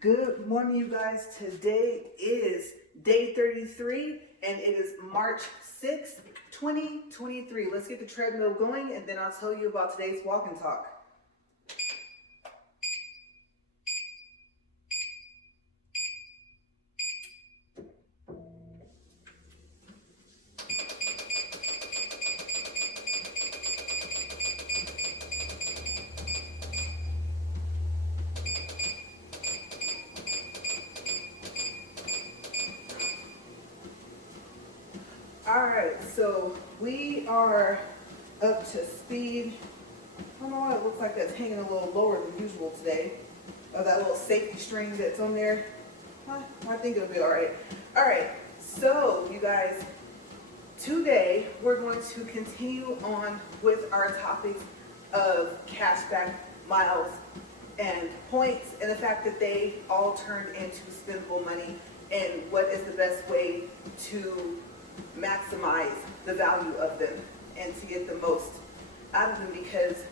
Good morning, you guys. Today is day 33 and it is March 6th, 2023. Let's get the treadmill going and then I'll tell you about today's walk and talk. Alright, so we are up to speed. I don't know why it looks like that's hanging a little lower than usual today. Oh, that little safety string that's on there. I think it'll be alright. Alright, so you guys, today we're going to continue on with our topic of cashback, miles, and points, and the fact that they all turn into spendable money, and what is the best way to maximize the value of them and to get the most out of them, because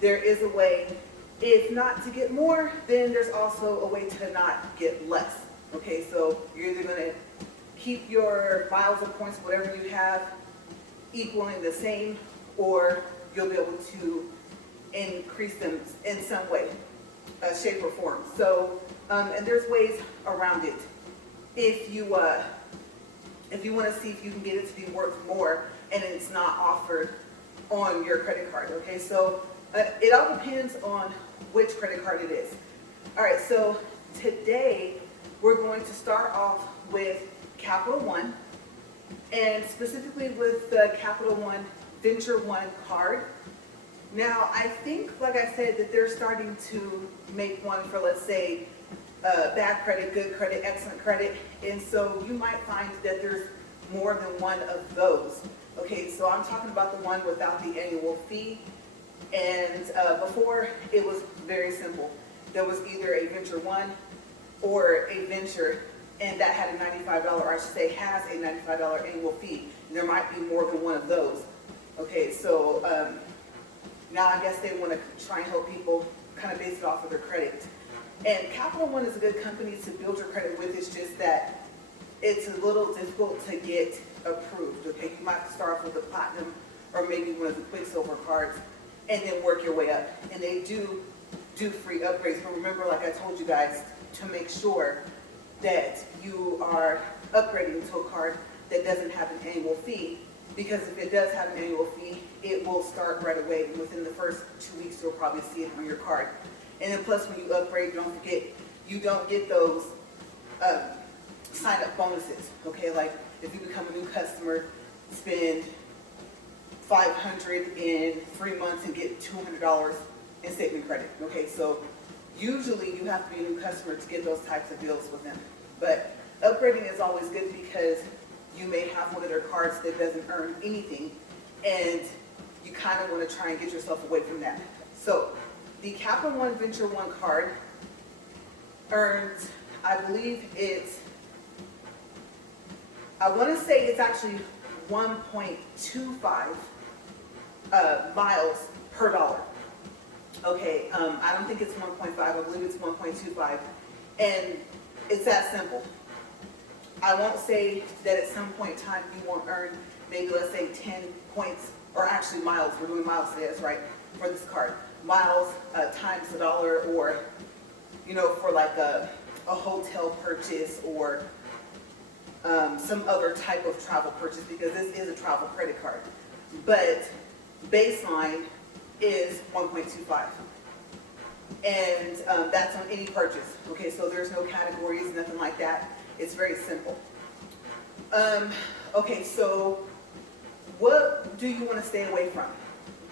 there is a way, if not to get more, then there's also a way to not get less. Okay, so you're either going to keep your miles or points, whatever you have, equaling the same, or you'll be able to increase them in some way, shape or form. So, and there's ways around it. If you want to see if you can get it to be worth more and it's not offered on your credit card. Okay, so it all depends on which credit card it is. All right, so today we're going to start off with Capital One, and specifically with the Capital One Venture One card. Now, I think, like I said, that they're starting to make one for, let's say, bad credit, good credit, excellent credit, and so you might find that there's more than one of those. Okay, so I'm talking about the one without the annual fee, and before it was very simple. There was either a Venture One or a Venture, and that had a $95, or I should say has a $95 annual fee, and there might be more than one of those. Okay, so now I guess they want to try and help people kind of base it off of their credit. And Capital One is a good company to build your credit with. It's just that it's a little difficult to get approved. Okay, you might start off with a platinum or maybe one of the Quicksilver cards and then work your way up. And they do free upgrades. But remember, like I told you guys, to make sure that you are upgrading to a card that doesn't have an annual fee, because if it does have an annual fee, it will start right away. Within the first 2 weeks, you'll probably see it on your card. And then plus, when you upgrade, don't forget, you don't get those sign-up bonuses. Okay, like if you become a new customer, spend $500 in 3 months and get $200 in statement credit. Okay, so usually you have to be a new customer to get those types of deals with them. But upgrading is always good because you may have one of their cards that doesn't earn anything, and you kind of want to try and get yourself away from that. So the Capital One Venture One card earns, I believe I want to say it's actually 1.25 miles per dollar. Okay, I don't think it's 1.5, I believe it's 1.25, and it's that simple. I won't say that at some point in time you won't earn maybe, let's say, 10 points, or actually miles, we're doing miles today, that's right, for this card. Miles times $1, or, you know, for like a hotel purchase, or some other type of travel purchase, because this is a travel credit card. But baseline is 1.25. And that's on any purchase. Okay, so there's no categories, nothing like that. It's very simple. Okay, so what do you want to stay away from?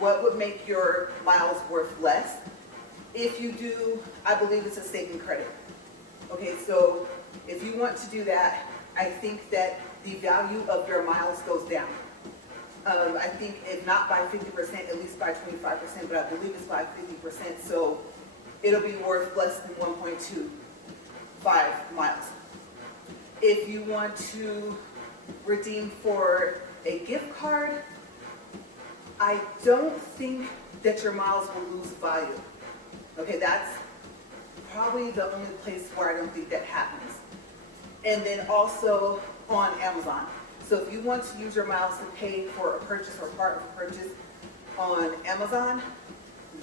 What would make your miles worth less? If you do, I believe it's a statement credit. Okay, so if you want to do that, I think that the value of your miles goes down. I think if not by 50%, at least by 25%, but I believe it's by 50%, so it'll be worth less than 1.25 miles. If you want to redeem for a gift card, I don't think that your miles will lose value. Okay, that's probably the only place where I don't think that happens. And then also on Amazon. So if you want to use your miles to pay for a purchase or part of a purchase on Amazon,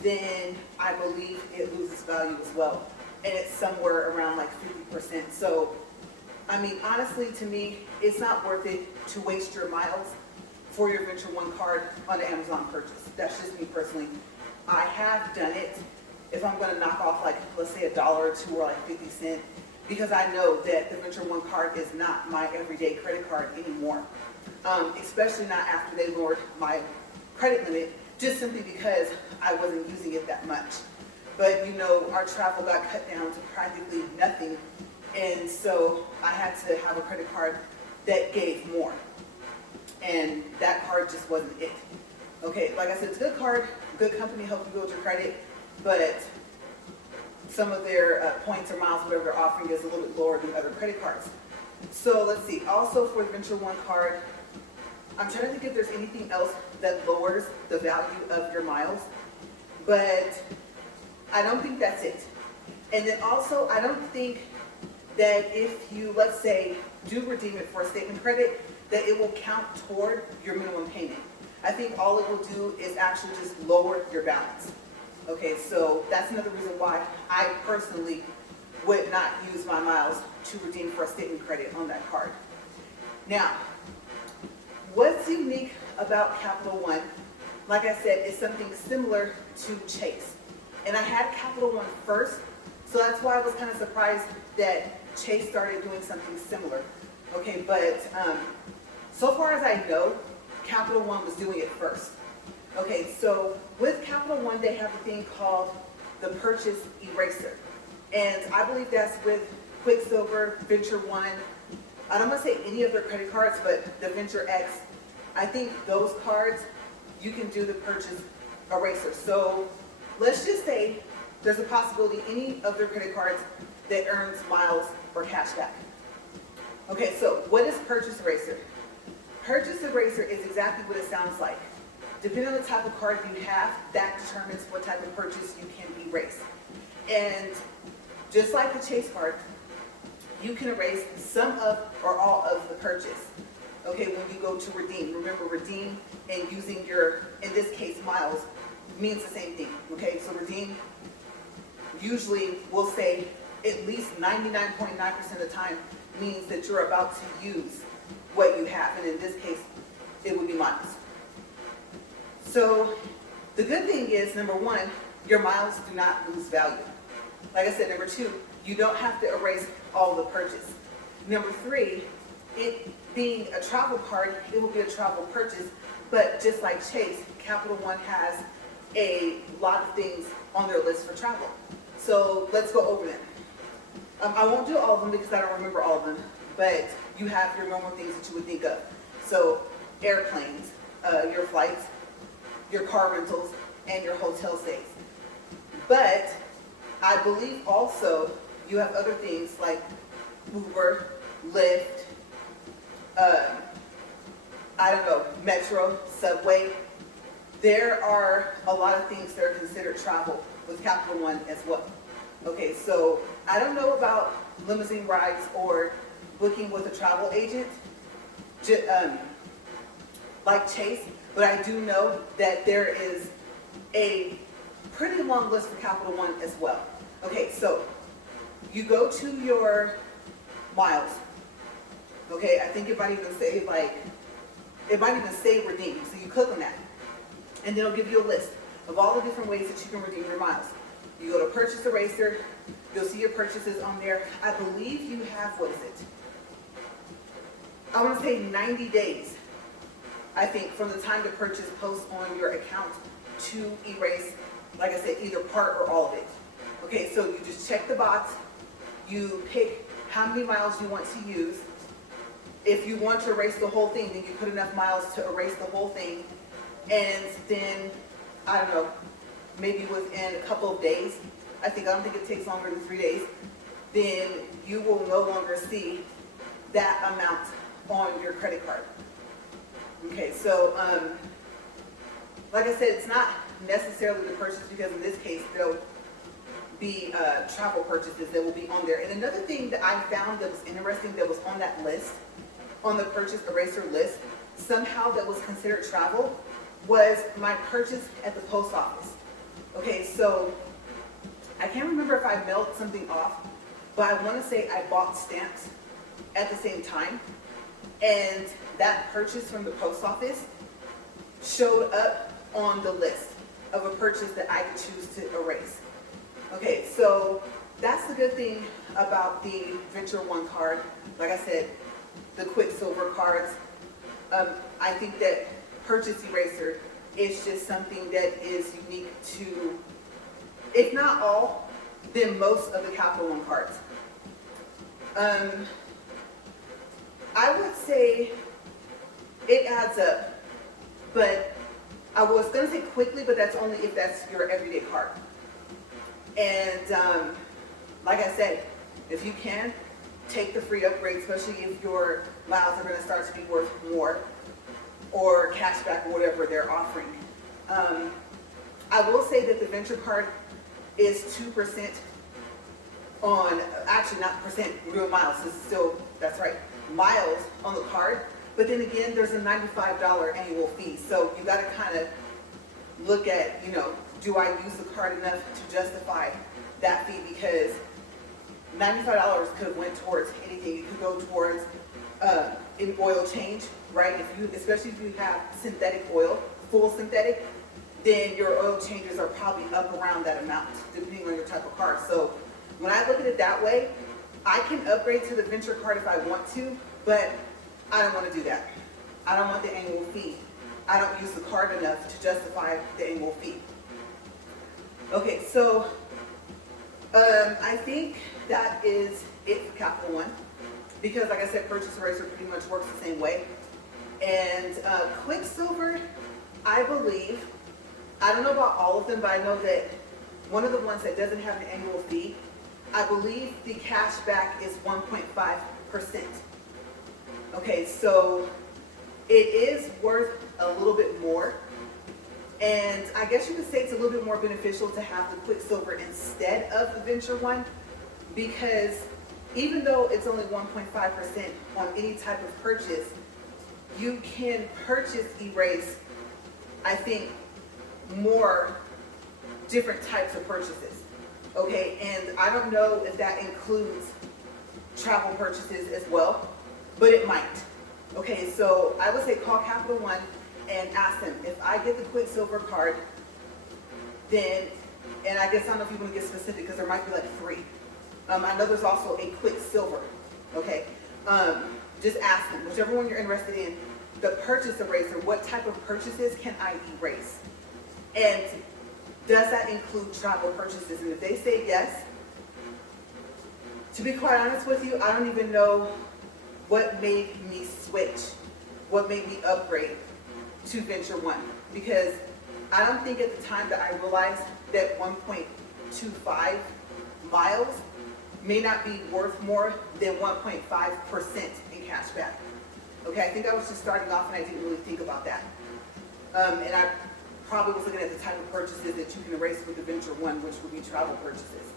then I believe it loses value as well. And it's somewhere around like 50%. So, I mean, honestly, to me, it's not worth it to waste your miles for your Venture One card on an Amazon purchase. That's just me personally. I have done it if I'm going to knock off like, let's say $1 or $2 or like 50 cents, because I know that the Venture One card is not my everyday credit card anymore. Especially not after they lowered my credit limit, just simply because I wasn't using it that much. But you know, our travel got cut down to practically nothing, and so I had to have a credit card that gave more. And that card just wasn't it. Okay, like I said, it's a good card, good company, help you build your credit, but some of their points or miles, whatever they're offering, is a little bit lower than other credit cards. So let's see, also for the Venture One card, I'm trying to think if there's anything else that lowers the value of your miles, but I don't think that's it. And then also, I don't think that if you, let's say, do redeem it for a statement credit, that it will count toward your minimum payment. I think all it will do is actually just lower your balance. Okay, so that's another reason why I personally would not use my miles to redeem for a statement credit on that card. Now, what's unique about Capital One, like I said, is something similar to Chase. And I had Capital One first, so that's why I was kind of surprised that Chase started doing something similar. Okay, but so far as I know, Capital One was doing it first. Okay, so with Capital One, they have a thing called the Purchase Eraser. And I believe that's with Quicksilver, Venture One. I don't want to say any of their credit cards, but the Venture X. I think those cards, you can do the Purchase Eraser. So let's just say there's a possibility any of their credit cards that earns miles or cash back. Okay, so what is Purchase Eraser? Purchase Eraser is exactly what it sounds like. Depending on the type of card you have, that determines what type of purchase you can erase. And just like the Chase card, you can erase some of or all of the purchase. Okay, when you go to redeem, remember redeem and using your, in this case, miles, means the same thing. Okay, so redeem usually will say at least 99.9% of the time means that you're about to use what you have, and in this case, it would be miles. So the good thing is, number one, your miles do not lose value. Like I said, number two, you don't have to erase all the purchase. Number three, it being a travel card, it will be a travel purchase, but just like Chase, Capital One has a lot of things on their list for travel. So let's go over them. I won't do all of them because I don't remember all of them, but you have your normal things that you would think of. So airplanes, your flights, your car rentals, and your hotel stays. But I believe also you have other things like Uber, Lyft, I don't know, Metro, Subway. There are a lot of things that are considered travel with Capital One as well. Okay, so I don't know about limousine rides or booking with a travel agent like Chase, but I do know that there is a pretty long list for Capital One as well. Okay, so you go to your miles. Okay, I think it might even say redeem. So you click on that, and it'll give you a list of all the different ways that you can redeem your miles. You go to Purchase Eraser, you'll see your purchases on there. I believe you have, what is it? I want to say 90 days, I think, from the time the purchase posts on your account to erase, like I said, either part or all of it. Okay, so you just check the box, you pick how many miles you want to use. If you want to erase the whole thing, then you put enough miles to erase the whole thing. And then, I don't know, maybe within a couple of days, I don't think it takes longer than 3 days, then you will no longer see that amount on your credit card. Okay, so like I said, it's not necessarily the purchase, because in this case, they'll the travel purchases that will be on there. And another thing that I found that was interesting that was on that list, on the purchase eraser list, somehow that was considered travel, was my purchase at the post office. Okay, so I can't remember if I mailed something off, but I want to say I bought stamps at the same time, and that purchase from the post office showed up on the list of a purchase that I could choose to erase. Okay, so that's the good thing about the Venture One card. Like I said, the Quicksilver cards, I think that purchase eraser is just something that is unique to, if not all, then most of the Capital One cards. I would say it adds up, but I was going to say quickly, but that's only if that's your everyday card. And like I said, if you can, take the free upgrade, especially if your miles are going to start to be worth more, or cashback, or whatever they're offering. I will say that the Venture card is 2% on, actually not percent, real miles, so it's still, that's right, miles on the card. But then again, there's a $95 annual fee. So you got to kind of look at, you know, do I use the card enough to justify that fee? Because $95 could have went towards anything. It could go towards an oil change, right? If you, especially if you have synthetic oil, full synthetic, then your oil changes are probably up around that amount, depending on your type of car. So when I look at it that way, I can upgrade to the Venture card if I want to, but I don't want to do that. I don't want the annual fee. I don't use the card enough to justify the annual fee. Okay, so I think that is it for Capital One, because like I said, purchase eraser pretty much works the same way. And Quicksilver, I believe, I don't know about all of them, but I know that one of the ones that doesn't have an annual fee, I believe the cash back is 1.5%. Okay, so it is worth a little bit more. And I guess you could say it's a little bit more beneficial to have the Quicksilver instead of the Venture One, because even though it's only 1.5% on any type of purchase, you can purchase erase, I think, more different types of purchases. Okay, and I don't know if that includes travel purchases as well, but it might. Okay, so I would say call Capital One and ask them, if I get the Quicksilver card, then, and I guess I don't know if you want to get specific because there might be like 3. I know there's also a Quicksilver, okay? Just ask them, whichever one you're interested in, the purchase eraser, what type of purchases can I erase? And does that include travel purchases? And if they say yes, to be quite honest with you, I don't even know what made me switch, what made me upgrade to Venture One, because I don't think at the time that I realized that 1.25 miles may not be worth more than 1.5% in cash back. Okay, I think I was just starting off and I didn't really think about that. And I probably was looking at the type of purchases that you can erase with the Venture One, which would be travel purchases.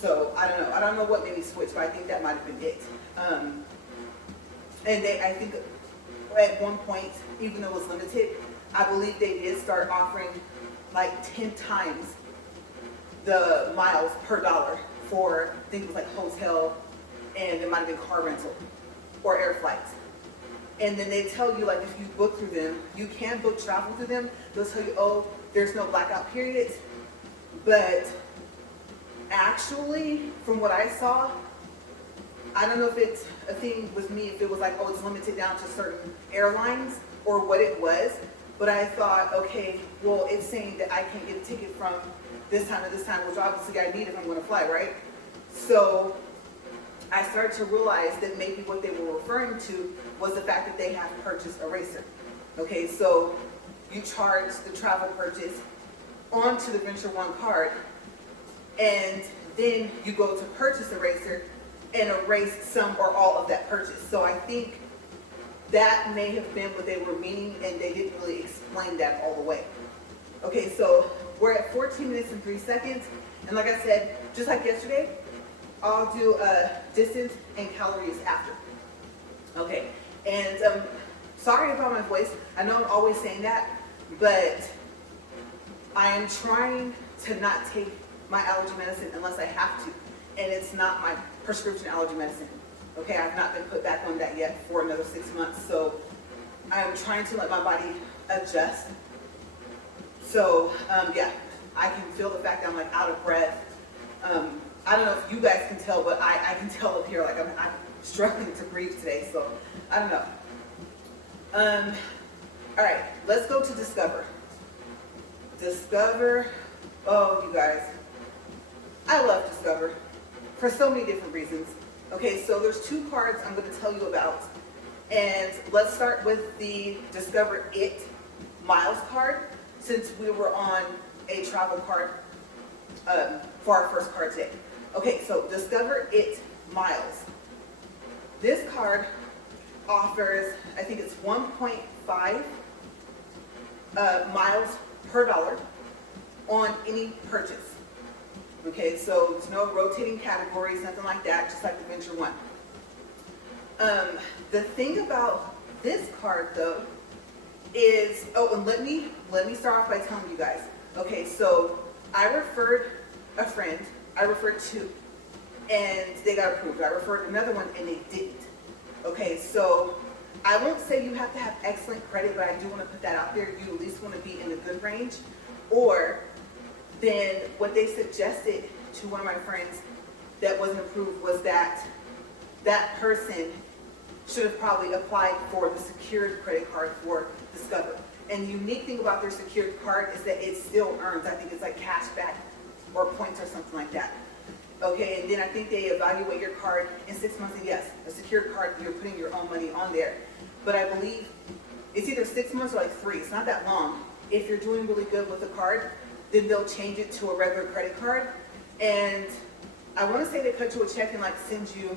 So I don't know. I don't know what made me switch, but I think that might have been it. And I think at one point, even though it was limited, I believe they did start offering like 10 times the miles per dollar for, I think it was like hotel, and it might have been car rental or air flights. And then they tell you, like, if you book through them, you can book travel through them. They'll tell you, oh, there's no blackout periods. But actually, from what I saw, I don't know if it's a thing with me, if it was like, oh, it's limited down to certain airlines or what it was. But I thought, okay, well, it's saying that I can get a ticket from this time to this time, which obviously I need if I'm going to fly, right? So I started to realize that maybe what they were referring to was the fact that they have purchase eraser. Okay, so you charge the travel purchase onto the Venture One card, and then you go to purchase eraser and erase some or all of that purchase. So I think that may have been what they were meaning, and they didn't really explain that all the way. Okay, so we're at 14 minutes and 3 seconds, And like I said, just like yesterday, I'll do distance and calories after. Okay, and sorry about my voice. I know I'm always saying that, but I am trying to not take my allergy medicine unless I have to, and it's not my prescription allergy medicine. Okay, I've not been put back on that yet for another 6 months, so I'm trying to let my body adjust. So yeah, I can feel the fact that I'm like out of breath. I don't know if you guys can tell, but I can tell up here, like I'm struggling to breathe today, so I don't know. All right, let's go to Discover. Discover, oh, you guys, I love Discover for so many different reasons. Okay, so there's 2 cards I'm going to tell you about, and let's start with the Discover It Miles card, since we were on a travel card for our first card today. Okay, so Discover It Miles. This card offers, I think it's 1.5 miles per dollar on any purchase. Okay, so there's no rotating categories, nothing like that, just like the Venture One. The thing about this card though is, oh, and let me start off by telling you guys. Okay, so I referred a friend, I referred 2, and they got approved. I referred another one and they didn't. Okay, so I won't say you have to have excellent credit, but I do want to put that out there. You at least want to be in the good range. Or then what they suggested to one of my friends that wasn't approved was that that person should have probably applied for the secured credit card for Discover. And the unique thing about their secured card is that it still earns, I think it's like cash back or points or something like that. Okay, and then I think they evaluate your card in 6 months, and yes, a secured card, you're putting your own money on there. But I believe it's either 6 months or like 3, it's not that long. If you're doing really good with the card, then they'll change it to a regular credit card. And I want to say they cut you a check and like send you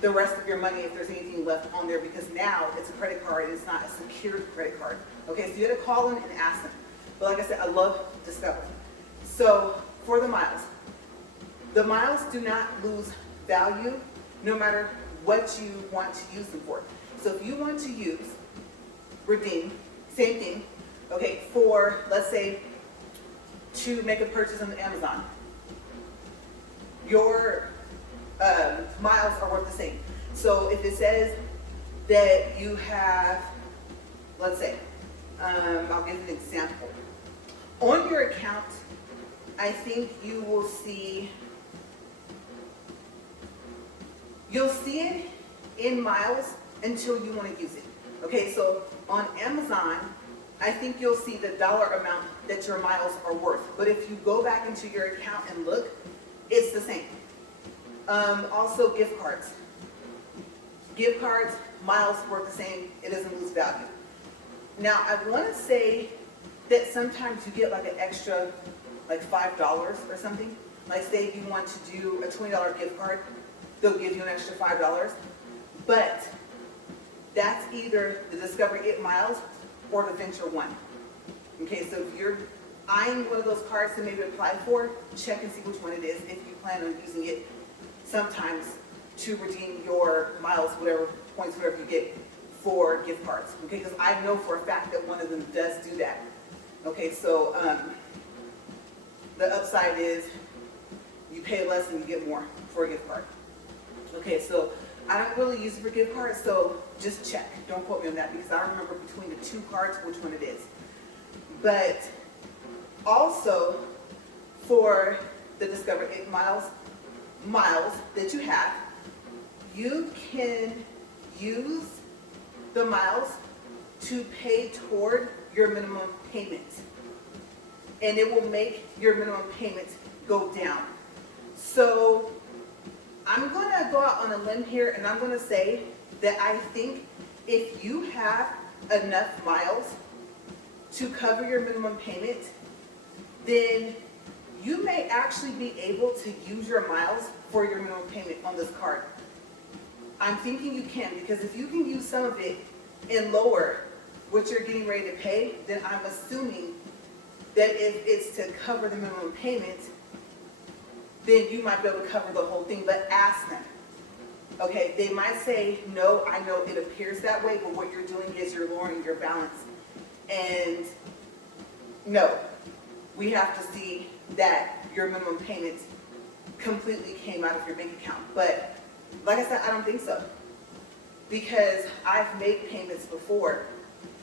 the rest of your money if there's anything left on there, because now it's a credit card and it's not a secured credit card. Okay, so you got to call them and ask them. But like I said, I love Discover. So for the miles do not lose value no matter what you want to use them for. So if you want to redeem, same thing, okay, for, let's say, to make a purchase on Amazon, your miles are worth the same. So if it says that you have, let's say, I'll give an example. On your account, I think you'll see it in miles until you want to use it. Okay, so on Amazon, I think you'll see the dollar amount that your miles are worth. But if you go back into your account and look, it's the same. Also gift cards. Gift cards, miles worth the same. It doesn't lose value. Now, I want to say that sometimes you get like an extra, like $5 or something. Like say if you want to do a $20 gift card, they'll give you an extra $5. But that's either the Discover It Miles or the Venture One. Okay, so if you're eyeing one of those cards to maybe apply for, check and see which one it is if you plan on using it sometimes to redeem your miles, whatever points, whatever you get for gift cards. Okay, because I know for a fact that one of them does do that. Okay, so the upside is you pay less and you get more for a gift card. Okay, so I don't really use it for gift cards, so just check. Don't quote me on that because I don't remember between the 2 cards which one it is. But also for the Discover It miles that you have, you can use the miles to pay toward your minimum payment. And it will make your minimum payment go down. So I'm going to go out on a limb here and I'm going to say that I think if you have enough miles to cover your minimum payment, then you may actually be able to use your miles for your minimum payment on this card. I'm thinking you can, because if you can use some of it and lower what you're getting ready to pay, then I'm assuming that if it's to cover the minimum payment, then you might be able to cover the whole thing, but ask them. Okay, they might say, no, I know it appears that way, but what you're doing is you're lowering your balance. And no, we have to see that your minimum payments completely came out of your bank account. But like I said, I don't think so. Because I've made payments before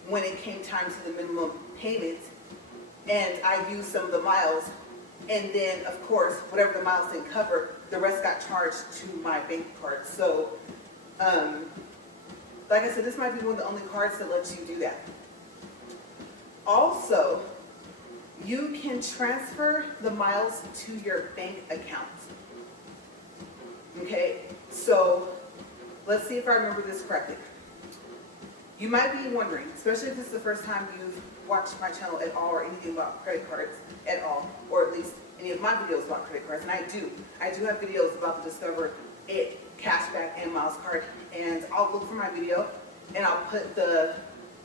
when it came time to the minimum payments, and I used some of the miles, and then of course, whatever the miles didn't cover, the rest got charged to my bank card. So, like I said, this might be one of the only cards that lets you do that. Also, you can transfer the miles to your bank account. Okay, so let's see if I remember this correctly. You might be wondering, especially if this is the first time you've watched my channel at all or anything about credit cards at all, or at least any of my videos about credit cards, and I do have videos about the Discover It cashback and miles card, and I'll look for my video and I'll put the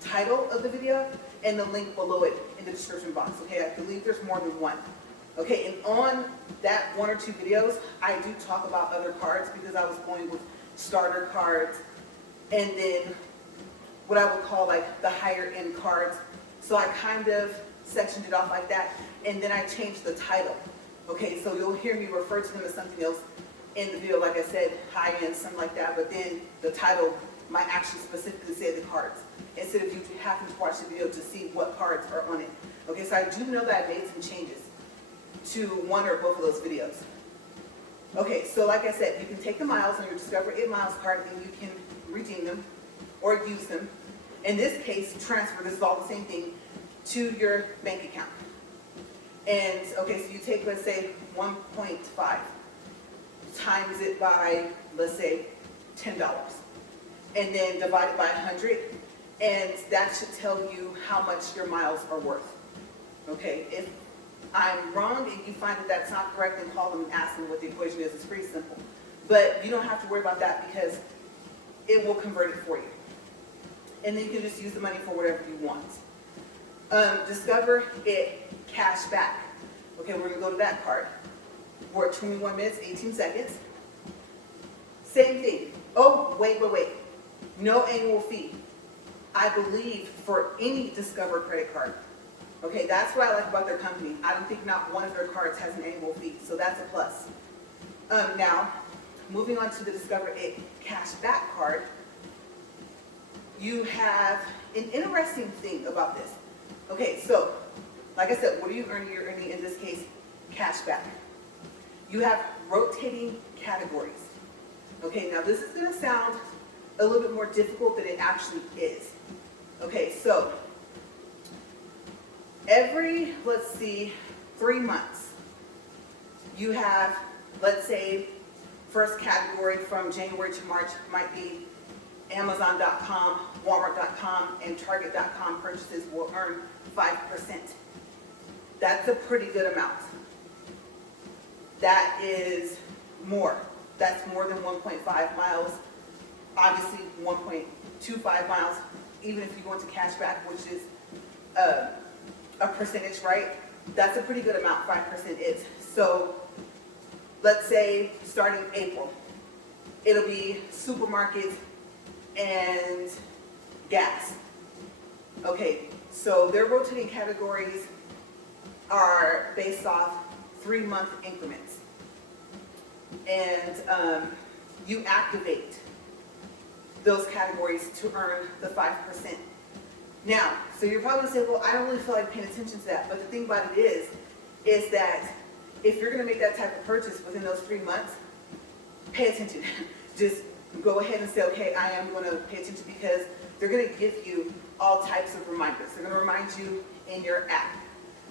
title of the video and the link below it in the description box. Okay, I believe there's more than one. Okay, and on that one or two videos, I do talk about other cards because I was going with starter cards and then what I would call like the higher end cards. So I kind of sectioned it off like that, and then I changed the title. Okay, so you'll hear me refer to them as something else in the video, like I said, high end, something like that, but then the title might actually specifically say the cards, instead of you having to watch the video to see what cards are on it. Okay, so I do know that I made some changes to one or both of those videos. Okay, so like I said, you can take the miles on your Discover It Miles card and you can redeem them or use them. In this case, transfer, this is all the same thing, to your bank account. And okay, so you take, let's say, 1.5 times it by, let's say, $10. And then divide it by 100, and that should tell you how much your miles are worth. Okay, if I'm wrong and you find that that's not correct, then call them and ask them what the equation is. It's pretty simple. But you don't have to worry about that because it will convert it for you. And then you can just use the money for whatever you want. Discover It cash back. Okay, we're going to go to that card. We're at 21 minutes, 18 seconds. Same thing. Oh, wait. No annual fee. I believe for any Discover credit card. Okay, that's what I like about their company. I don't think not one of their cards has an annual fee, so that's a plus. Now, moving on to the Discover It cashback card, you have an interesting thing about this. Okay, so, like I said, what are you earning? You're earning, in this case, cashback. You have rotating categories. Okay, now this is going to sound a little bit more difficult than it actually is. Okay, so every, let's see, 3 months, you have, let's say, first category from January to March might be Amazon.com, Walmart.com, and Target.com purchases will earn 5%. That's a pretty good amount. That is more. That's more than 1.5 miles. Obviously, 1.25 miles, even if you go into cashback, which is a percentage, right? That's a pretty good amount, 5% is. So let's say starting April, it'll be supermarkets and gas. Okay, so their rotating categories are based off 3-month increments. And you activate those categories to earn the 5%. Now, so you're probably saying, well, I don't really feel like paying attention to that. But the thing about it is that if you're going to make that type of purchase within those 3 months, pay attention. Just go ahead and say, okay, I am going to pay attention, because they're going to give you all types of reminders. They're going to remind you in your app.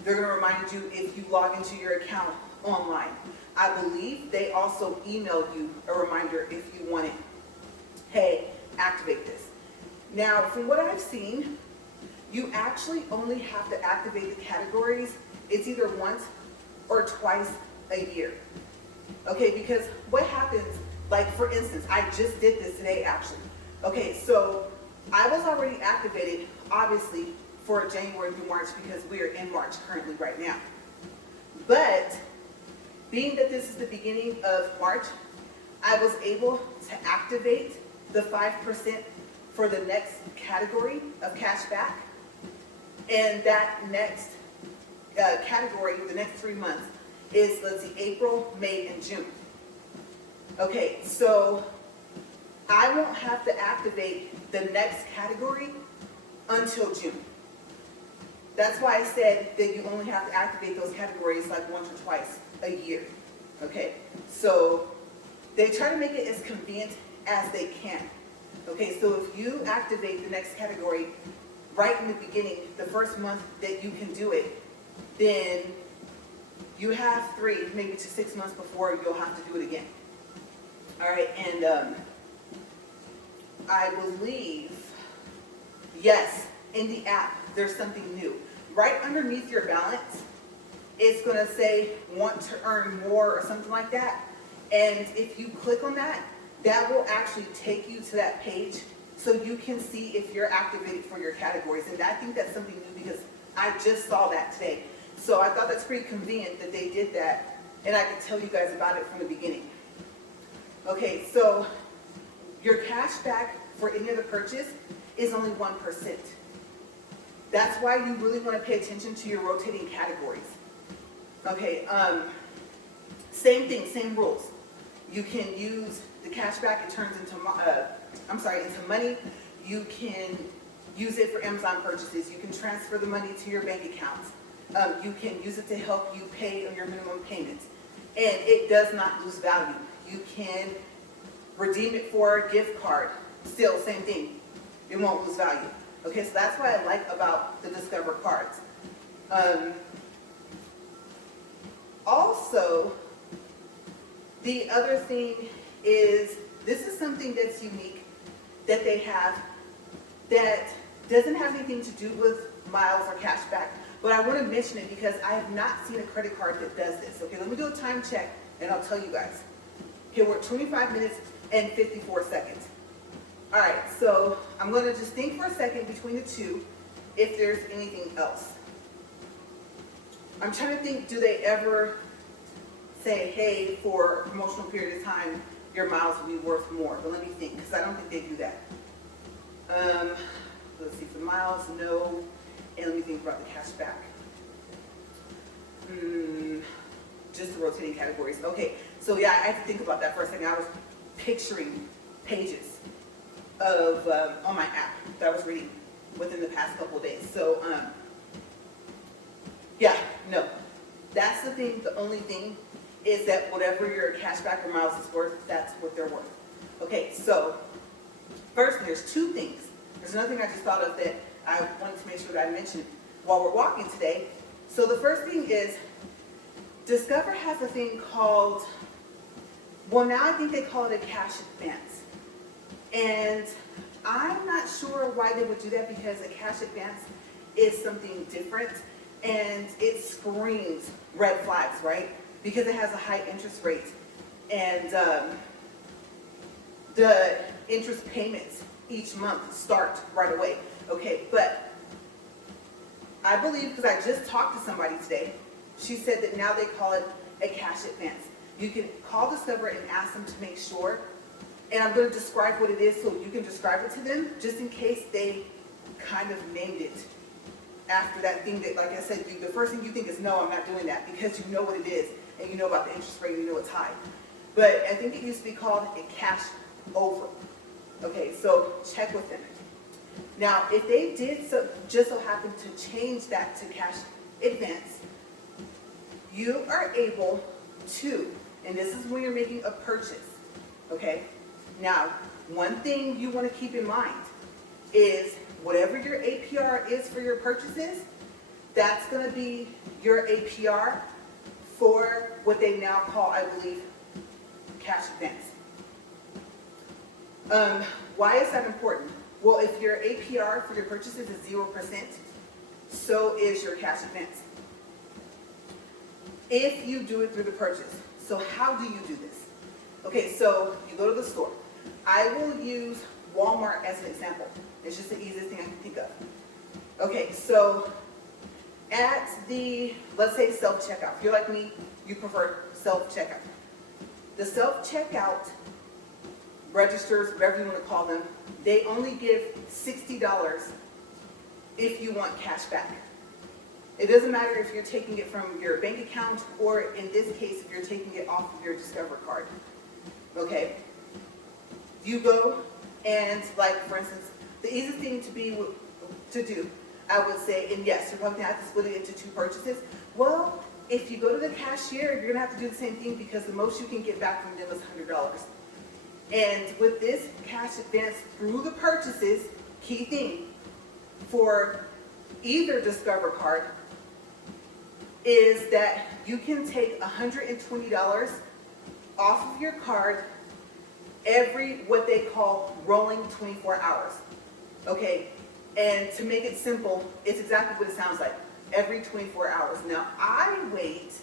They're going to remind you if you log into your account online. I believe they also email you a reminder if you want it. Hey, activate this. Now, from what I've seen, you actually only have to activate the categories. It's either once or twice a year. Okay, because what happens, like for instance, I just did this today actually. Okay, so I was already activated, obviously, for January through March, because we are in March currently right now. But being that this is the beginning of March, I was able to activate the 5% for the next category of cash back. And that next category, the next 3 months, is, let's see, April, May, and June. Okay, so I won't have to activate the next category until June. That's why I said that you only have to activate those categories like once or twice a year. Okay, so they try to make it as convenient as they can. Okay, so if you activate the next category right in the beginning, the first month that you can do it, then you have 3, maybe to 6 months before you'll have to do it again. All right, and I believe, yes, in the app, there's something new. Right underneath your balance, it's gonna say want to earn more or something like that. And if you click on that, that will actually take you to that page so you can see if you're activated for your categories. And I think that's something new because I just saw that today. So I thought that's pretty convenient that they did that, and I could tell you guys about it from the beginning. Okay, so your cash back for any other purchase is only 1%. That's why you really want to pay attention to your rotating categories. Okay, same thing, same rules. You can use the cash back, it turns into, into money. You can use it for Amazon purchases. You can transfer the money to your bank accounts. You can use it to help you pay on your minimum payments. And it does not lose value. You can redeem it for a gift card. Still, same thing. It won't lose value. Okay, so that's what I like about the Discover cards. Also, the other thing is, this is something that's unique that they have that doesn't have anything to do with miles or cash back, but I want to mention it because I have not seen a credit card that does this. Okay, let me do a time check and I'll tell you guys. Okay, we're at 25 minutes and 54 seconds. All right, so I'm going to just think for a second between the two if there's anything else. I'm trying to think, do they ever say, hey, for a promotional period of time, your miles will be worth more? But let me think, because I don't think they do that. Let's see, for miles, no. And let me think about the cash back. Just the rotating categories. Okay, so yeah, I have to think about that for a second. I was picturing pages of on my app that I was reading within the past couple of days. So yeah, no. That's the thing, the only thing is that whatever your cashback or miles is worth, that's what they're worth. Okay, so first there's 2 things. There's another thing I just thought of that I wanted to make sure that I mentioned while we're walking today. So the first thing is, Discover has a thing called, well, now I think they call it a cash advance. And I'm not sure why they would do that, because a cash advance is something different and it screams red flags, right? Because it has a high interest rate and the interest payments each month start right away. Okay, but I believe, because I just talked to somebody today, she said that now they call it a cash advance. You can call Discover and ask them to make sure, and I'm going to describe what it is so you can describe it to them, just in case they kind of named it after that thing that, like I said, the first thing you think is, no, I'm not doing that, because you know what it is, and you know about the interest rate, and you know it's high. But I think it used to be called a cash over. Okay, so check with them. Now, if they did just so happen to change that to cash advance, you are able to, and this is when you're making a purchase, okay? Now, one thing you want to keep in mind is whatever your APR is for your purchases, that's going to be your APR for what they now call, I believe, cash advance. Why is that important? Well, if your APR for your purchases is 0%, so is your cash advance. If you do it through the purchase. So how do you do this? Okay, so you go to the store. I will use Walmart as an example. It's just the easiest thing I can think of. Okay, so at the, let's say self-checkout. If you're like me, you prefer self-checkout. The self-checkout registers, whatever you want to call them, they only give $60 if you want cash back. It doesn't matter if you're taking it from your bank account or in this case, if you're taking it off of your Discover card. Okay? You go and, like, for instance, the easiest thing to do, I would say, and yes, you're probably going to have to split it into 2 purchases. Well, if you go to the cashier, you're going to have to do the same thing because the most you can get back from them is $100. And with this cash advance through the purchases, key thing for either Discover card is that you can take $120 off of your card every, what they call rolling 24 hours. Okay, and to make it simple, it's exactly what it sounds like, every 24 hours. Now, I wait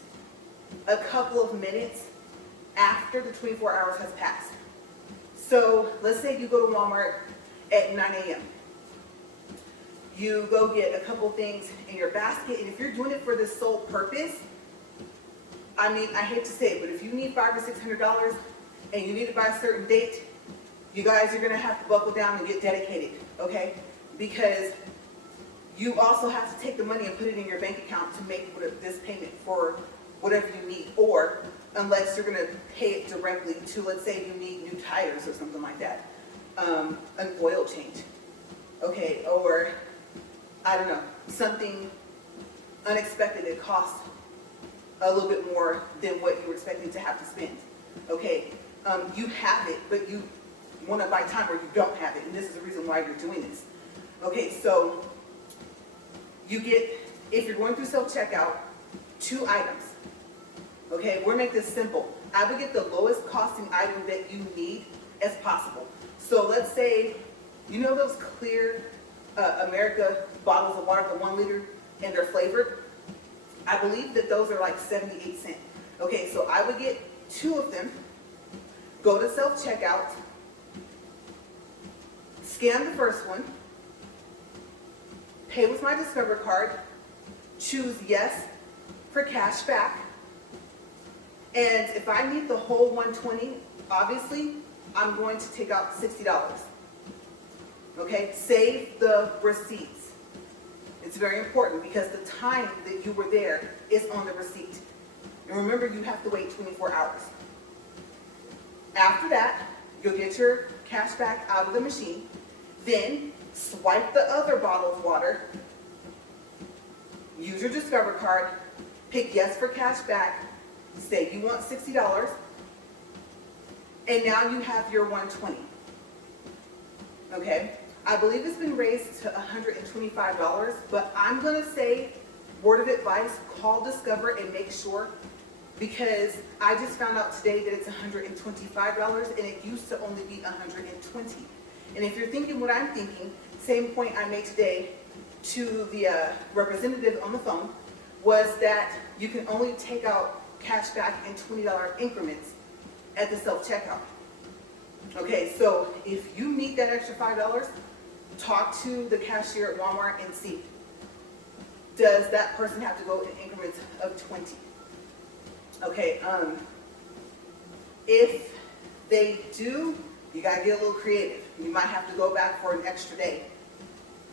a couple of minutes after the 24 hours has passed. So let's say you go to Walmart at 9 a.m. You go get a couple things in your basket, and if you're doing it for this sole purpose, I mean, I hate to say it, but if you need $500 or $600 and you need it by a certain date, you guys are going to have to buckle down and get dedicated, okay? Because you also have to take the money and put it in your bank account to make this payment for whatever you need, or unless you're going to pay it directly to, let's say you need new tires or something like that, an oil change, okay, or I don't know, something unexpected that costs a little bit more than what you were expecting to have to spend, okay? You have it, but you want to buy time or you don't have it, and this is the reason why you're doing this. Okay, so you get, if you're going through self-checkout, 2 items. Okay, we're going to make this simple. I would get the lowest costing item that you need as possible. So let's say, you know those clear America bottles of water, the 1 liter, and they're flavored? I believe that those are like 78 cents. Okay, so I would get 2 of them, go to self-checkout, scan the first one, pay with my Discover card, choose yes for cash back, and if I need the whole 120, obviously, I'm going to take out $60. Okay, save the receipts. It's very important because the time that you were there is on the receipt. And remember, you have to wait 24 hours. After that, you'll get your cash back out of the machine. Then, swipe the other bottle of water. Use your Discover card. Pick yes for cash back. Say you want $60. And now you have your 120. Okay? I believe it's been raised to $125, but I'm going to say, word of advice, call Discover and make sure, because I just found out today that it's $125 and it used to only be $120. And if you're thinking what I'm thinking, same point I made today to the representative on the phone was that you can only take out cash back in $20 increments at the self-checkout. Okay, so if you need that extra $5, talk to the cashier at Walmart and see, does that person have to go in increments of 20? Okay, if they do, you gotta get a little creative. You might have to go back for an extra day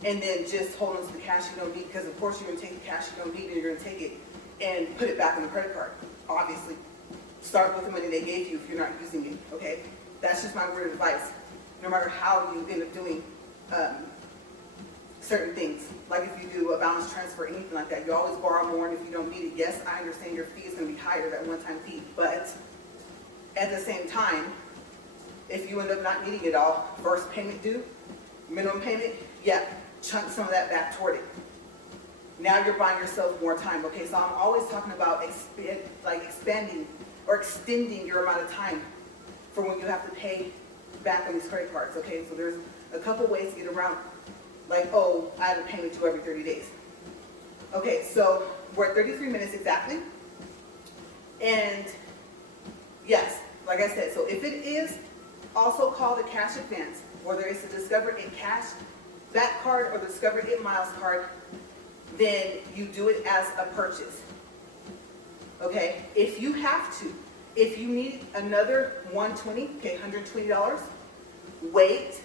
and then just hold on to the cash you don't need, because of course you're gonna take the cash you don't need and you're gonna take it and put it back on the credit card. Obviously, start with the money they gave you if you're not using it, okay? That's just my word of advice. No matter how you end up doing certain things, like if you do a balance transfer or anything like that, you always borrow more, and if you don't need it, yes, I understand your fee is going to be higher, that one-time fee, but at the same time, if you end up not needing it all, first payment due, minimum payment, yeah, chunk some of that back toward it. Now you're buying yourself more time, okay? So I'm always talking about expanding or extending your amount of time for when you have to pay back on these credit cards, okay? So there's a couple ways to get around, like, oh, I have a payment due every 30 days. Okay, so we're at 33 minutes exactly. And yes, like I said, so if it is also called a cash advance, whether it's a Discover It Cash back card or the Discover It Miles card, then you do it as a purchase. Okay, if you have to, if you need another $120, okay, $120, wait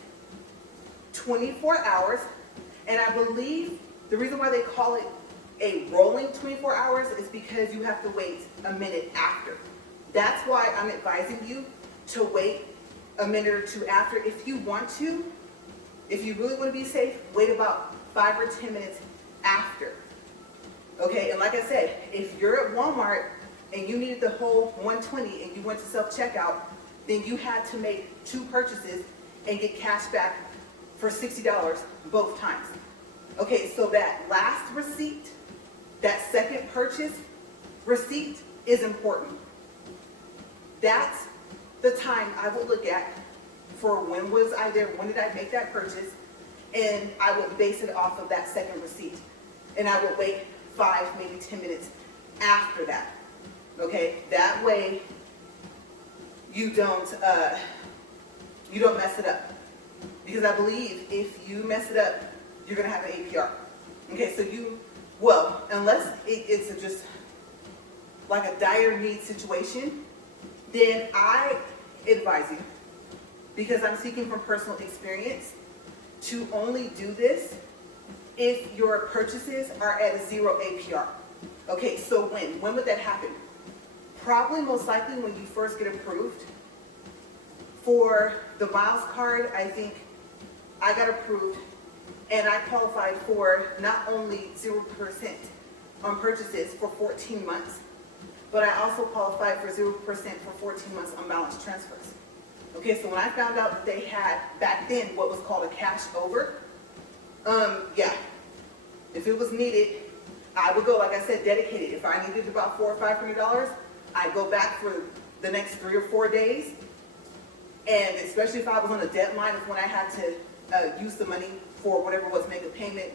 24 hours. And I believe the reason why they call it a rolling 24 hours is because you have to wait a minute after. That's why I'm advising you to wait a minute or two after. If you want to, if you really want to be safe, wait about 5 or 10 minutes after. Okay, and like I said, if you're at Walmart and you needed the whole 120 and you went to self-checkout, then you had to make 2 purchases and get cash back for $60 both times. Okay, so that last receipt, that second purchase receipt is important. That's the time I would look at for when was I there, when did I make that purchase, and I would base it off of that second receipt. And I would wait 5, maybe 10 minutes after that. Okay, that way you don't mess it up. Because I believe if you mess it up, you're gonna have an APR. Okay, so unless it's just like a dire need situation, then I advise you, because I'm speaking from personal experience, to only do this if your purchases are at a 0 APR. Okay, so when would that happen? Probably most likely when you first get approved. For the miles card, I think I got approved and I qualified for not only 0% on purchases for 14 months, but I also qualified for 0% for 14 months on balance transfers. Okay, so when I found out that they had back then what was called a cash over, yeah, if it was needed, I would go, like I said, dedicated. If I needed about $400 or $500, I'd go back for the next 3 or 4 days. And especially if I was on a deadline of when I had to use the money for whatever it was, make a payment,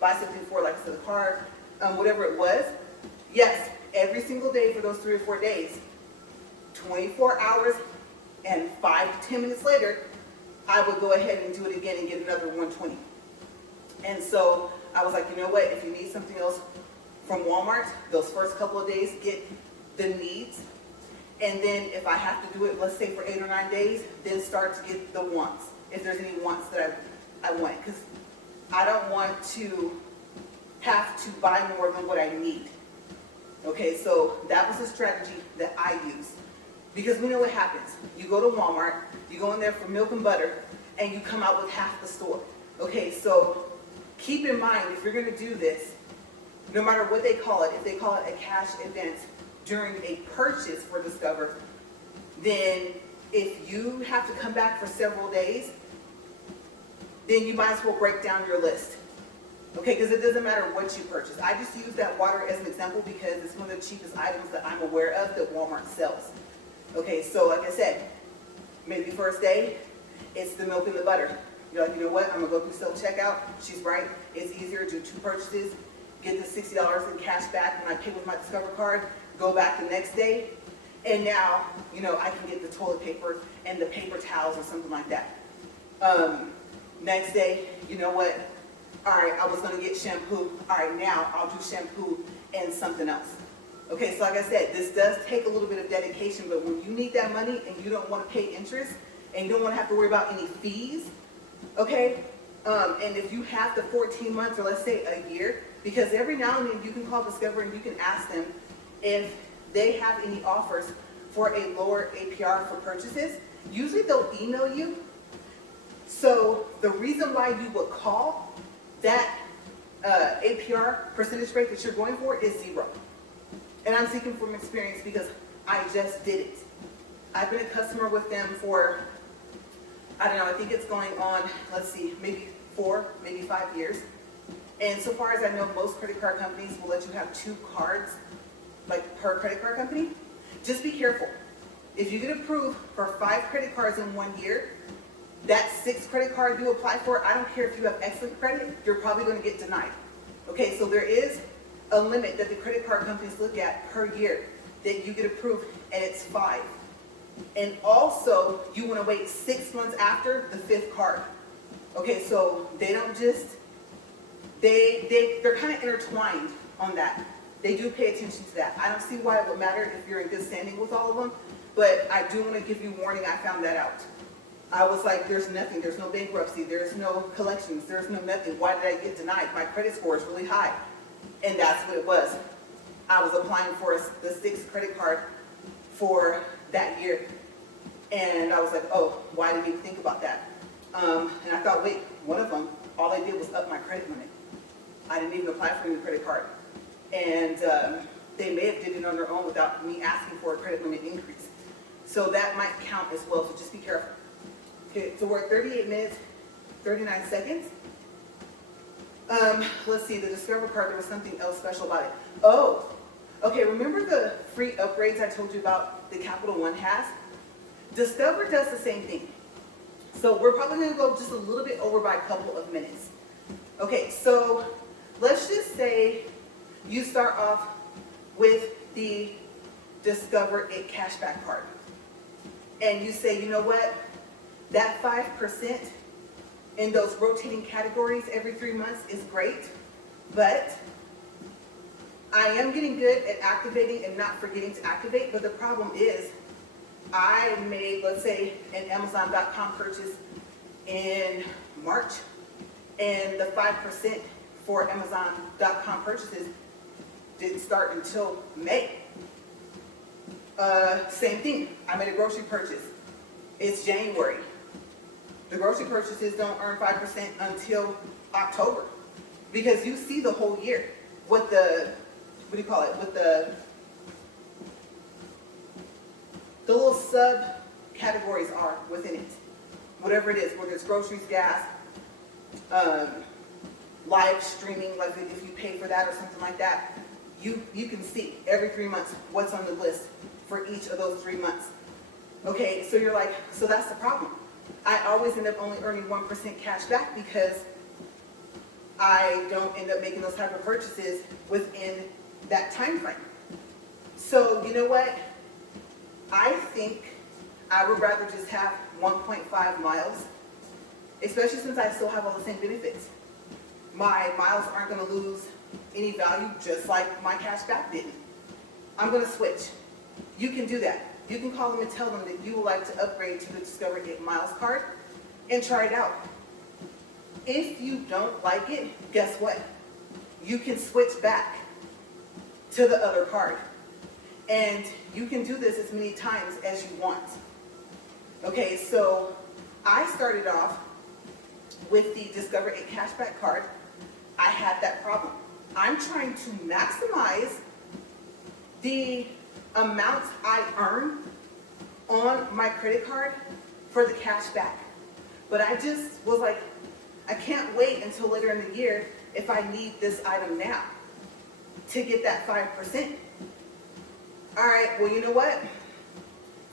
buy something for, like I said, a car, whatever it was. Yes, every single day for those 3 or 4 days, 24 hours and 5 to 10 minutes later, I would go ahead and do it again and get another 120. And so I was like, you know what, if you need something else from Walmart, those first couple of days, get the needs. And then if I have to do it, let's say for 8 or 9 days, then start to get the wants, if there's any wants that I want. Because I don't want to have to buy more than what I need. Okay, so that was a strategy that I use. Because we know what happens. You go to Walmart, you go in there for milk and butter, and you come out with half the store. Okay, so keep in mind, if you're going to do this, no matter what they call it, if they call it a cash advance during a purchase for Discover, then if you have to come back for several days, then you might as well break down your list. Okay, because it doesn't matter what you purchase. I just use that water as an example because it's one of the cheapest items that I'm aware of that Walmart sells. Okay, so like I said, maybe first day, it's the milk and the butter. You're like, you know what, I'm gonna go through self-checkout. She's right, it's easier to do 2 purchases, get the $60 in cash back when I pay with my Discover card, go back the next day, and now, you know, I can get the toilet paper and the paper towels or something like that. Next day, you know what, all right, I was gonna get shampoo. All right, now I'll do shampoo and something else. Okay, so like I said, this does take a little bit of dedication, but when you need that money and you don't want to pay interest and you don't want to have to worry about any fees, okay, and if you have the 14 months or let's say a year, because every now and then you can call Discover and you can ask them if they have any offers for a lower APR for purchases. Usually they'll email you. So the reason why you would call that APR percentage rate that you're going for is 0. And I'm speaking from experience because I just did it. I've been a customer with them for, I don't know, I think it's going on, let's see, maybe 4, maybe 5 years. And so far as I know, most credit card companies will let you have 2 cards, like per credit card company. Just be careful. If you get approved for 5 credit cards in 1 year, that 6th credit card you apply for, I don't care if you have excellent credit, you're probably going to get denied. Okay, so there is a limit that the credit card companies look at per year that you get approved, and it's 5. And also, you want to wait 6 months after the 5th card. Okay, so they don't just they're kind of intertwined on that. They do pay attention to that. I don't see why it would matter if you're in good standing with all of them, but I do want to give you warning. I found that out. I was like, there's nothing. There's no bankruptcy. There's no collections. There's no nothing. Why did I get denied? My credit score is really high. And that's what it was. I was applying for the 6th credit card for that year. And I was like, oh, why didn't I even think about that? And I thought, wait, one of them, all I did was up my credit limit. I didn't even apply for a new credit card. And they may have did it on their own without me asking for a credit limit increase. So that might count as well, so just be careful. Okay, so we're at 38 minutes, 39 seconds. Let's see, the Discover card, there was something else special about it. Oh, okay, remember the free upgrades I told you about the Capital One has? Discover does the same thing. So we're probably gonna go just a little bit over by a couple of minutes. Okay, so let's just say you start off with the Discover It cashback card. And you say, you know what? That 5% in those rotating categories every 3 months is great, but I am getting good at activating and not forgetting to activate, but the problem is I made, let's say, an Amazon.com purchase in March, and the 5% for Amazon.com purchases didn't start until May. Same thing, I made a grocery purchase. It's January. The grocery purchases don't earn 5% until October, because you see the whole year what the, what do you call it, with the little subcategories are within it. Whatever it is, whether it's groceries, gas, live streaming, like if you pay for that or something like that, you can see every 3 months what's on the list for each of those 3 months. Okay, so you're like, so that's the problem. I always end up only earning 1% cash back because I don't end up making those type of purchases within that time frame. So you know what? I think I would rather just have 1.5 miles, especially since I still have all the same benefits. My miles aren't going to lose any value, just like my cash back didn't. I'm going to switch. You can do that. You can call them and tell them that you would like to upgrade to the Discover It Miles card and try it out. If you don't like it, guess what? You can switch back to the other card. And you can do this as many times as you want. Okay, so I started off with the Discover It cashback card. I had that problem. I'm trying to maximize the amount I earn on my credit card for the cash back. But I just was like, I can't wait until later in the year if I need this item now to get that 5%. All right, well, you know what?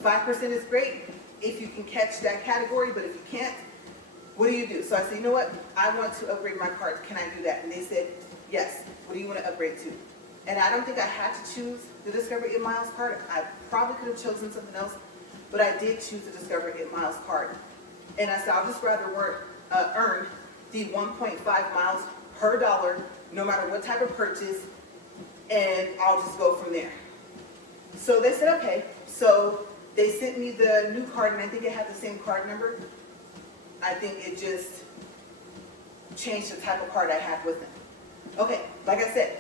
5% is great if you can catch that category, but if you can't, what do? So I said, you know what? I want to upgrade my card. Can I do that? And they said, yes. What do you want to upgrade to? And I don't think I had to choose the Discover It Miles card. I probably could have chosen something else, but I did choose the Discover It Miles card. And I said, I'll just rather earn the 1.5 miles per dollar, no matter what type of purchase, and I'll just go from there. So they said, okay. So they sent me the new card, and I think it had the same card number. I think it just changed the type of card I had with them. Okay, like I said,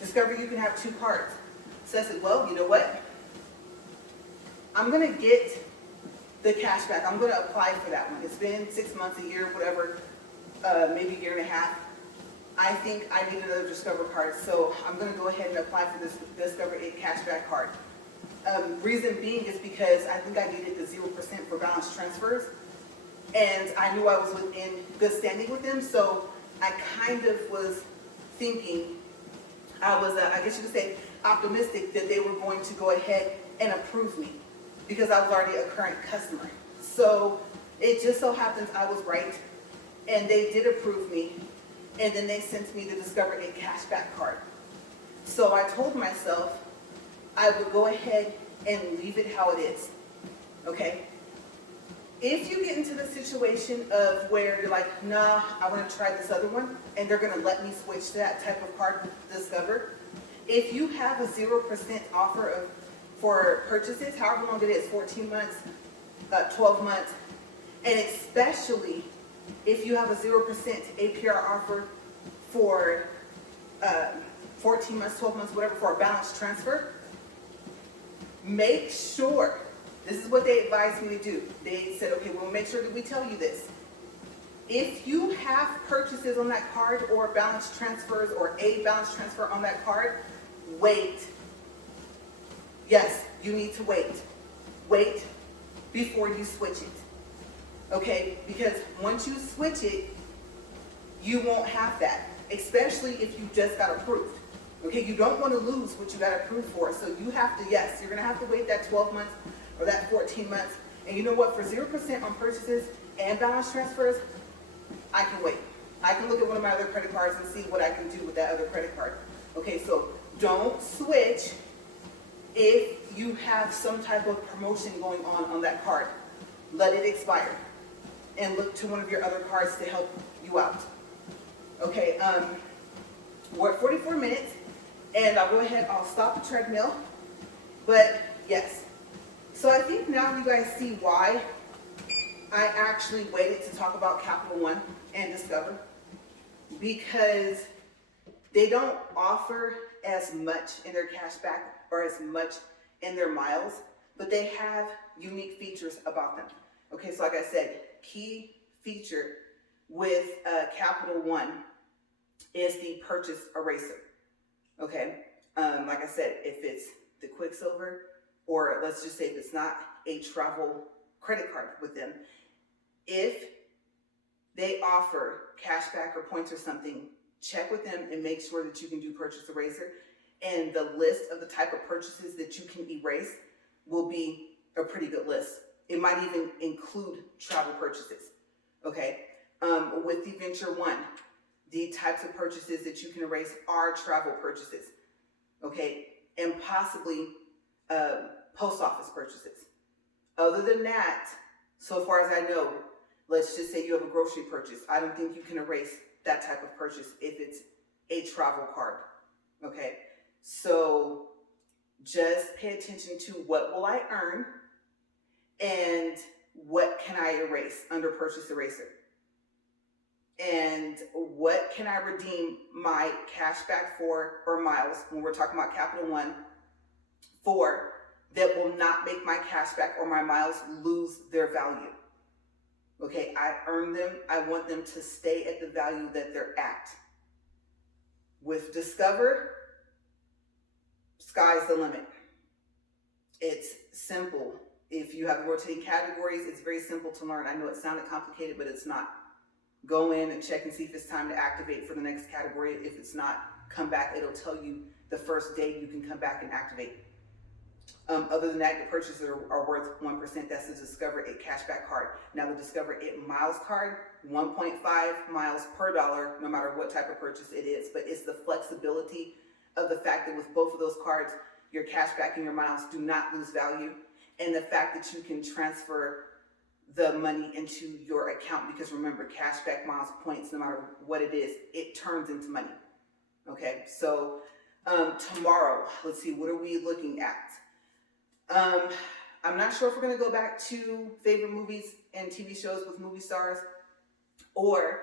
Discover you can have 2 cards. So I said, well, you know what? I'm going to get the cash back. I'm going to apply for that one. It's been 6 months, a year, whatever, maybe a year and a half. I think I need another Discover card, so I'm going to go ahead and apply for this Discover It cashback card. Reason being is because I think I needed the 0% for balance transfers, and I knew I was within good standing with them, so I kind of was thinking, I was, I guess you could say, optimistic that they were going to go ahead and approve me because I was already a current customer. So it just so happens I was right, and they did approve me, and then they sent me the Discover It cashback card. So I told myself I would go ahead and leave it how it is, okay? If you get into the situation of where you're like, nah, I want to try this other one, and they're going to let me switch to that type of card with Discover, if you have a 0% offer for purchases, however long it is, 14 months, 12 months, and especially if you have a 0% APR offer for 14 months, 12 months, whatever, for a balance transfer, make sure, this is what they advised me to do. They said, okay, we'll make sure that we tell you this. If you have purchases on that card or balance transfers or a balance transfer on that card, wait. Yes, you need to wait. Wait before you switch it. Okay, because once you switch it, you won't have that, especially if you just got approved. Okay, you don't want to lose what you got approved for, so you have to, yes, you're going to have to wait that 12 months or that 14 months. And you know what, for 0% on purchases and balance transfers, I can wait. I can look at one of my other credit cards and see what I can do with that other credit card. Okay, so don't switch if you have some type of promotion going on that card. Let it expire and look to one of your other cards to help you out. Okay, we're at 44 minutes, and I'll go ahead, I'll stop the treadmill. But yes, so I think now you guys see why I actually waited to talk about Capital One and Discover, because they don't offer as much in their cash back or as much in their miles, but they have unique features about them. Okay, so like I said, key feature with Capital One is the purchase eraser. Okay, like I said, if it's the Quicksilver, or let's just say if it's not a travel credit card with them, if they offer cash back or points or something, check with them and make sure that you can do purchase eraser. And the list of the type of purchases that you can erase will be a pretty good list. It might even include travel purchases. Okay, with the Venture One, the types of purchases that you can erase are travel purchases. Okay, and possibly post office purchases. Other than that, so far as I know, let's just say you have a grocery purchase. I don't think you can erase that type of purchase if it's a travel card. Okay, so just pay attention to what will I earn and what can I erase under purchase eraser. And what can I redeem my cash back for or miles, when we're talking about Capital One, for that will not make my cash back or my miles lose their value. Okay, I earn them. I want them to stay at the value that they're at. With Discover, sky's the limit. It's simple. If you have rotating categories, it's very simple to learn. I know it sounded complicated, but it's not. Go in and check and see if it's time to activate for the next category. If it's not, come back. It'll tell you the first day you can come back and activate. Other than that, the purchases are worth 1%. That's the Discover It cashback card. Now the Discover It miles card, 1.5 miles per dollar, no matter what type of purchase it is. But it's the flexibility of the fact that with both of those cards, your cashback and your miles do not lose value. And the fact that you can transfer the money into your account, because remember, cashback, miles, points, no matter what it is, it turns into money. Okay, so tomorrow, let's see, what are we looking at? I'm not sure if we're going to go back to favorite movies and TV shows with movie stars, or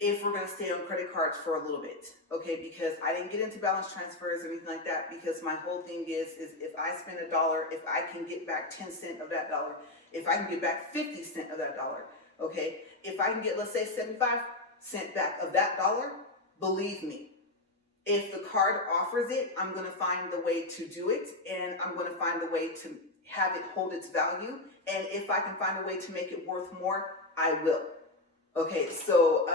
if we're going to stay on credit cards for a little bit. Okay, because I didn't get into balance transfers or anything like that, because my whole thing is if I spend $1, if I can get back 10 cents of that dollar, if I can get back 50 cents of that dollar, okay, if I can get, let's say, 75 cents back of that dollar, believe me, if the card offers it, I'm going to find the way to do it, and I'm going to find a way to have it hold its value. And if I can find a way to make it worth more, I will. Okay, so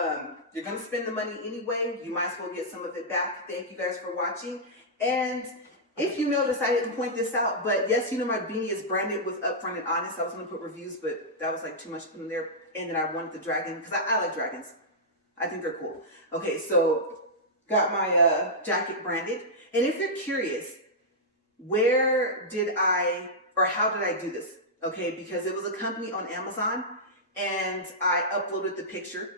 you're going to spend the money anyway. You might as well get some of it back. Thank you guys for watching. And if you notice, I didn't point this out, but yes, you know my beanie is branded with Upfront and Honest. I was going to put reviews, but that was like too much in there. And then I wanted the dragon, because I like dragons. I think they're cool. Okay, so got my jacket branded. And if you're curious, where did I, or how did I do this? okay, because it was a company on Amazon, and I uploaded the picture,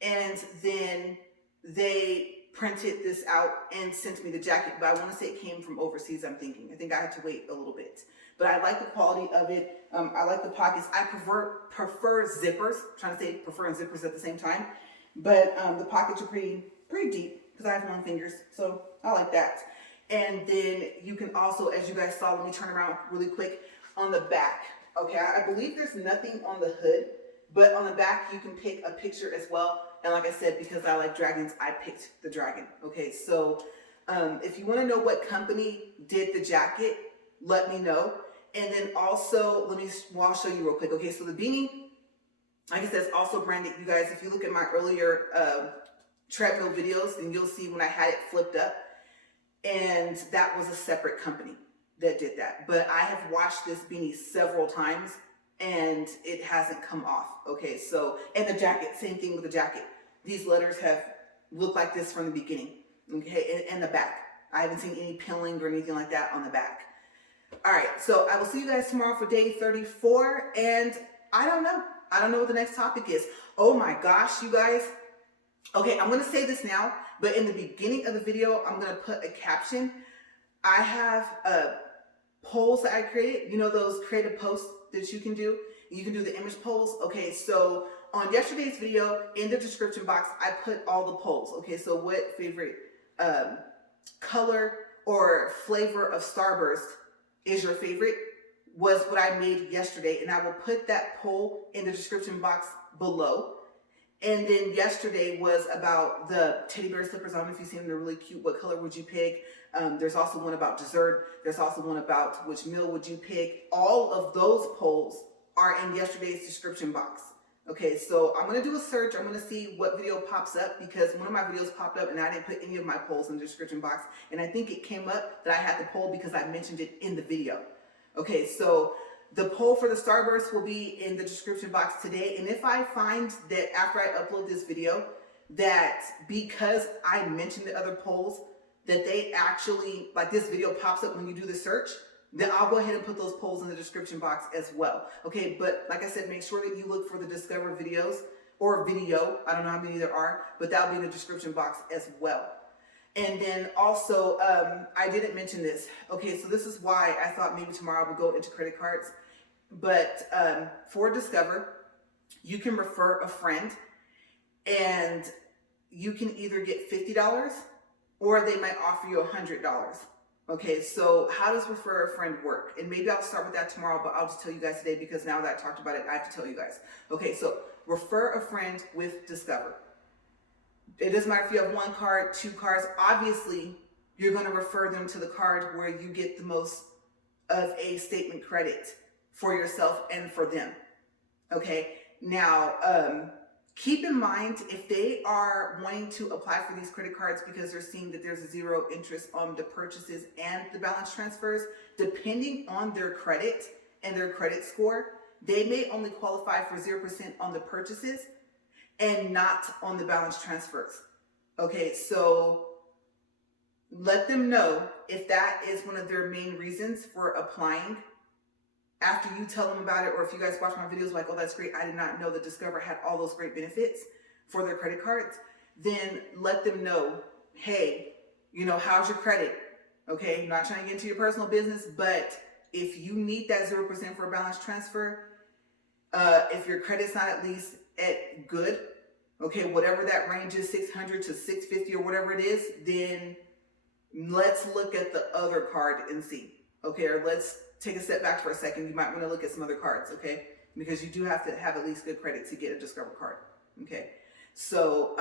and then they printed this out and sent me the jacket. But I want to say it came from overseas. I think I had to wait a little bit, but I like the quality of it. I like the pockets. I prefer zippers. I'm trying to say prefer and zippers at the same time, but the pockets are pretty deep because I have long fingers, so I like that. And then you can also, as you guys saw, let me turn around really quick, on the back. Okay, I believe there's nothing on the hood, but on the back you can pick a picture as well. And like I said, because I like dragons, I picked the dragon. Okay, so if you want to know what company did the jacket, let me know. And then also, I'll show you real quick. Okay, so the beanie, like I said, is also branded. You guys, if you look at my earlier treadmill videos, then you'll see when I had it flipped up. And that was a separate company that did that. But I have washed this beanie several times and it hasn't come off. Okay, so, and the jacket, same thing with the jacket. These letters have looked like this from the beginning. Okay, and the back. I haven't seen any pilling or anything like that on the back. All right, so I will see you guys tomorrow for day 34. And I don't know what the next topic is. Oh my gosh, you guys. Okay, I'm going to say this now, but in the beginning of the video, I'm going to put a caption. I have polls that I created. You know those creative posts that you can do? You can do the image polls. Okay, so on yesterday's video, in the description box, I put all the polls. Okay, so what favorite color or flavor of Starburst is your favorite was what I made yesterday. And I will put that poll in the description box below. And then yesterday was about the teddy bear slippers. I don't know if you've seen them. They're really cute. What color would you pick? There's also one about dessert. There's also one about which meal would you pick. All of those polls are in yesterday's description box. Okay, so I'm going to do a search. I'm going to see what video pops up because one of my videos popped up and I didn't put any of my polls in the description box. And I think it came up that I had the poll because I mentioned it in the video. Okay, so the poll for the Starburst will be in the description box today. And if I find that after I upload this video, that because I mentioned the other polls, that they actually, like this video pops up when you do the search, then I'll go ahead and put those polls in the description box as well. Okay, but like I said, make sure that you look for the Discover videos or video. I don't know how many there are, but that'll be in the description box as well. And then also, I didn't mention this. Okay, so this is why I thought maybe tomorrow I would go into credit cards. But for Discover, you can refer a friend and you can either get $50 or they might offer you $100. Okay, so how does refer a friend work? And maybe I'll start with that tomorrow, but I'll just tell you guys today because now that I talked about it, I have to tell you guys. Okay, so refer a friend with Discover. It doesn't matter if you have one card, two cards. Obviously, you're going to refer them to the card where you get the most of a statement credit for yourself and for them. Okay, now keep in mind if they are wanting to apply for these credit cards because they're seeing that there's a zero interest on the purchases and the balance transfers, depending on their credit and their credit score, they may only qualify for 0% on the purchases and not on the balance transfers. Okay, so let them know if that is one of their main reasons for applying. After you tell them about it, or if you guys watch my videos like, oh, that's great, I did not know that Discover had all those great benefits for their credit cards, then let them know, hey, you know, how's your credit? Okay, I'm not trying to get into your personal business, but if you need that 0% for a balance transfer, if your credit's not at least at good, okay, whatever that range is, 600 to 650 or whatever it is, then let's look at the other card and see. Okay, or let's take a step back for a second. You might want to look at some other cards, okay? Because you do have to have at least good credit to get a Discover card, okay? So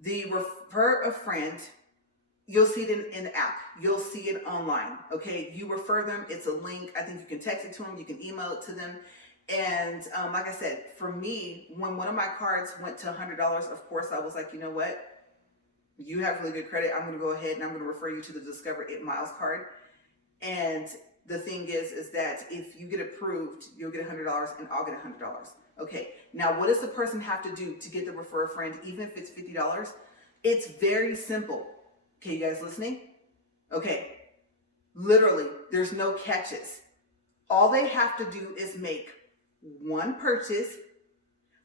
the refer a friend, you'll see it in the app. You'll see it online, okay? You refer them. It's a link. I think you can text it to them. You can email it to them. And like I said, for me, when one of my cards went to $100, of course, I was like, you know what? You have really good credit. I'm going to go ahead and I'm going to refer you to the Discover 8 Miles card. And the thing is that if you get approved, you'll get $100 and I'll get $100. Okay. Now, what does the person have to do to get the refer a friend, even if it's $50? It's very simple. Okay, you guys listening? Okay. Literally, there's no catches. All they have to do is make one purchase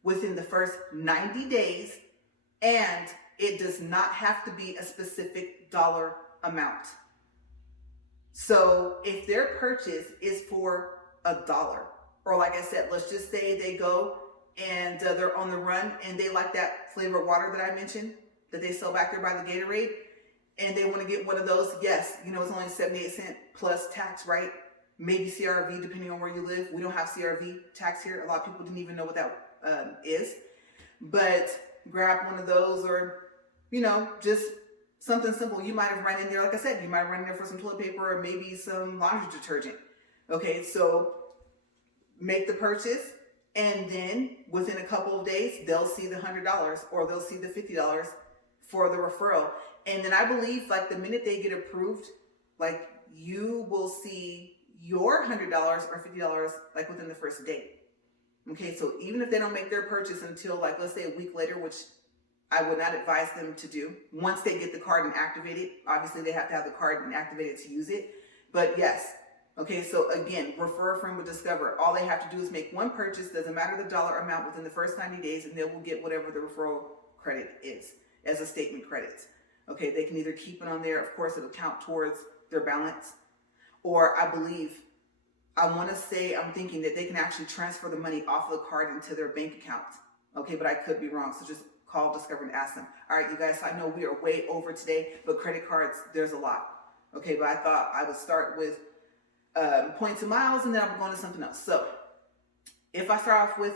within the first 90 days, and it does not have to be a specific dollar amount. So if their purchase is for $1, or like I said, let's just say they go and they're on the run and they like that flavored water that I mentioned that they sell back there by the Gatorade, and they want to get one of those. Yes, you know, it's only 78 cents plus tax, right? Maybe CRV, depending on where you live. We don't have CRV tax here. A lot of people didn't even know what that is. But grab one of those, or, you know, just something simple. You might have run in there, like I said, you might run in there for some toilet paper or maybe some laundry detergent. Okay, so make the purchase, and then within a couple of days, they'll see the $100 or they'll see the $50 for the referral. And then I believe, like, the minute they get approved, like, you will see your $100 or $50 like within the first day. Okay, so even if they don't make their purchase until, like, let's say a week later, which I would not advise them to do. Once they get the card and activate it, obviously they have to have the card and activate it to use it. But yes, okay, so again, refer a friend with Discover. All they have to do is make one purchase, doesn't matter the dollar amount, within the first 90 days, and they will get whatever the referral credit is as a statement credit. Okay, they can either keep it on there, of course it'll count towards their balance, or I believe, I'm thinking that they can actually transfer the money off of the card into their bank account. Okay, but I could be wrong, so just call Discover and ask them. All right, you guys, I know we are way over today, but credit cards, there's a lot. Okay, but I thought I would start with points and miles, and then I'm going to something else. So if I start off with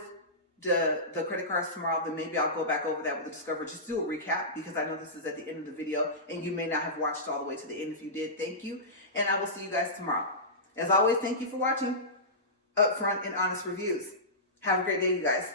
the credit cards tomorrow, then maybe I'll go back over that with the Discover, just do a recap, because I know this is at the end of the video and you may not have watched all the way to the end. If you did, thank you, and I will see you guys tomorrow. As always, thank you for watching Upfront and Honest Reviews. Have a great day, you guys.